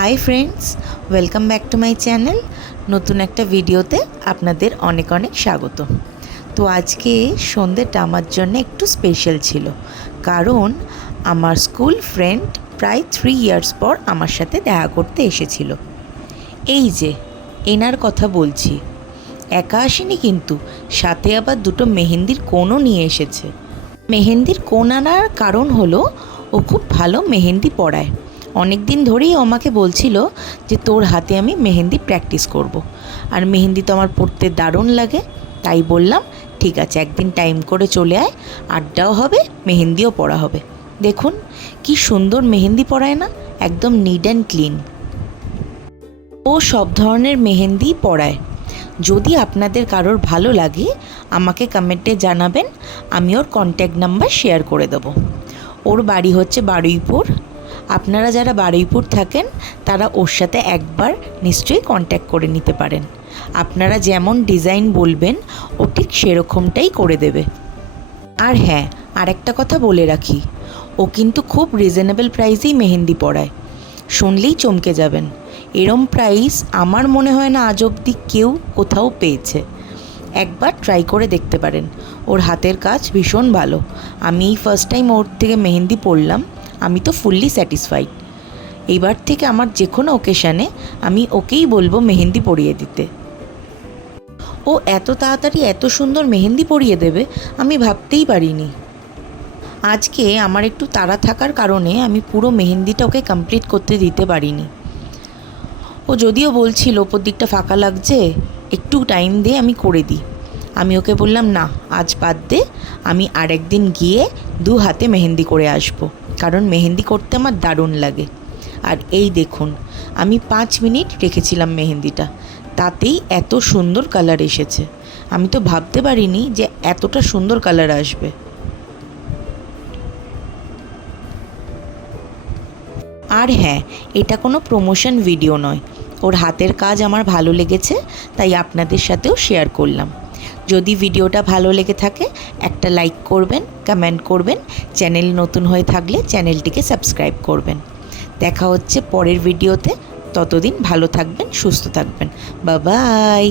Hi friends, welcome back to my channel. নতুন একটা ভিডিওতে আপনাদের অনেক অনেক স্বাগত। তো আজকে সন্ধ্যেটা আমার জন্য একটু স্পেশাল ছিল, কারণ আমার স্কুল ফ্রেন্ড প্রায় 3 ইয়ার্স পর আমার সাথে দেখা করতে এসেছিল। এই যে এনার কথা বলছি, একা আসেনি কিন্তু, সাথে আবার দুটো মেহেন্দির কোণও নিয়ে এসেছে। মেহেন্দির কোণ আনার কারণ হলো ও খুব ভালো মেহেন্দি পড়ায়। অনেক দিন ধরেই ও আমাকে বলছিল যে তোর হাতে আমি মেহেন্দি প্র্যাকটিস করব। আর মেহেন্দি তো আমার পড়তে দারুণ লাগে, তাই বললাম ঠিক আছে, একদিন টাইম করে চলে আয়, আড্ডাও হবে, মেহেন্দিও পড়া হবে। দেখুন কি সুন্দর মেহেন্দি পড়ায় না, একদম নিট অ্যান্ড ক্লিন। ও সব ধরনের মেহেন্দি পড়ায়। যদি আপনাদের কারোর ভালো লাগে আমাকে কমেন্টে জানাবেন, আমি ওর কন্ট্যাক্ট নাম্বার শেয়ার করে দেবো। ওর বাড়ি হচ্ছে বারুইপুর। আপনারা যারা বারুইপুর থাকেন তারা ওর সাথে একবার নিশ্চয়ই কন্ট্যাক্ট করে নিতে পারেন। আপনারা যেমন ডিজাইন বলবেন ও ঠিক সেরকমটাই করে দেবে। আর হ্যাঁ, আরেকটা কথা বলে রাখি, ও কিন্তু খুব রিজনেবল প্রাইসেই মেহেন্দি পড়ায়। শুনলেই চমকে যাবেন, এরম প্রাইস আমার মনে হয় না আজ অবধি কেউ কোথাও পেয়েছে। একবার ট্রাই করে দেখতে পারেন, ওর হাতের কাজ ভীষণ ভালো। আমি এই ফার্স্ট টাইম ওর থেকে মেহেন্দি পরলাম, আমি তো ফুললি স্যাটিসফাইড। এইবার থেকে আমার যে কোনো ওকেশানে আমি ওকেই বলবো মেহেন্দি পরিয়ে দিতে। ও এত তাড়াতাড়ি এত সুন্দর মেহেন্দি পরিয়ে দেবে আমি ভাবতেই পারিনি। আজকে আমার একটু তাড়া থাকার কারণে আমি পুরো মেহেন্দিটা ওকে কমপ্লিট করতে দিতে পারিনি। ও যদিও বলছিল ওপর দিকটা ফাঁকা লাগছে, একটু টাইম দিয়ে আমি করে দিই। আমি ওকে বললাম না, আজ বাদ দে, আমি আরেকদিন গিয়ে 2 হাতে মেহেন্দি করে আসবো, কারণ মেহেন্দি করতে আমার দারুণ লাগে। আর এই দেখুন, আমি 5 মিনিট রেখেছিলাম মেহেন্দিটা, তাতেই এত সুন্দর কালার এসেছে। আমি তো ভাবতে পারিনি যে এতটা সুন্দর কালার আসবে। আর হ্যাঁ, এটা কোনো প্রমোশন ভিডিও নয়, ওর হাতের কাজ আমার ভালো লেগেছে তাই আপনাদের সাথেও শেয়ার করলাম। যদি ভিডিওটা ভালো লেগে থাকে একটা লাইক করবেন, কমেন্ট করবেন, চ্যানেল নতুন হয়ে থাকলে চ্যানেলটিকে সাবস্ক্রাইব করবেন। দেখা হচ্ছে পরের ভিডিওতে, ততদিন ভালো থাকবেন, সুস্থ থাকবেন। Bye bye.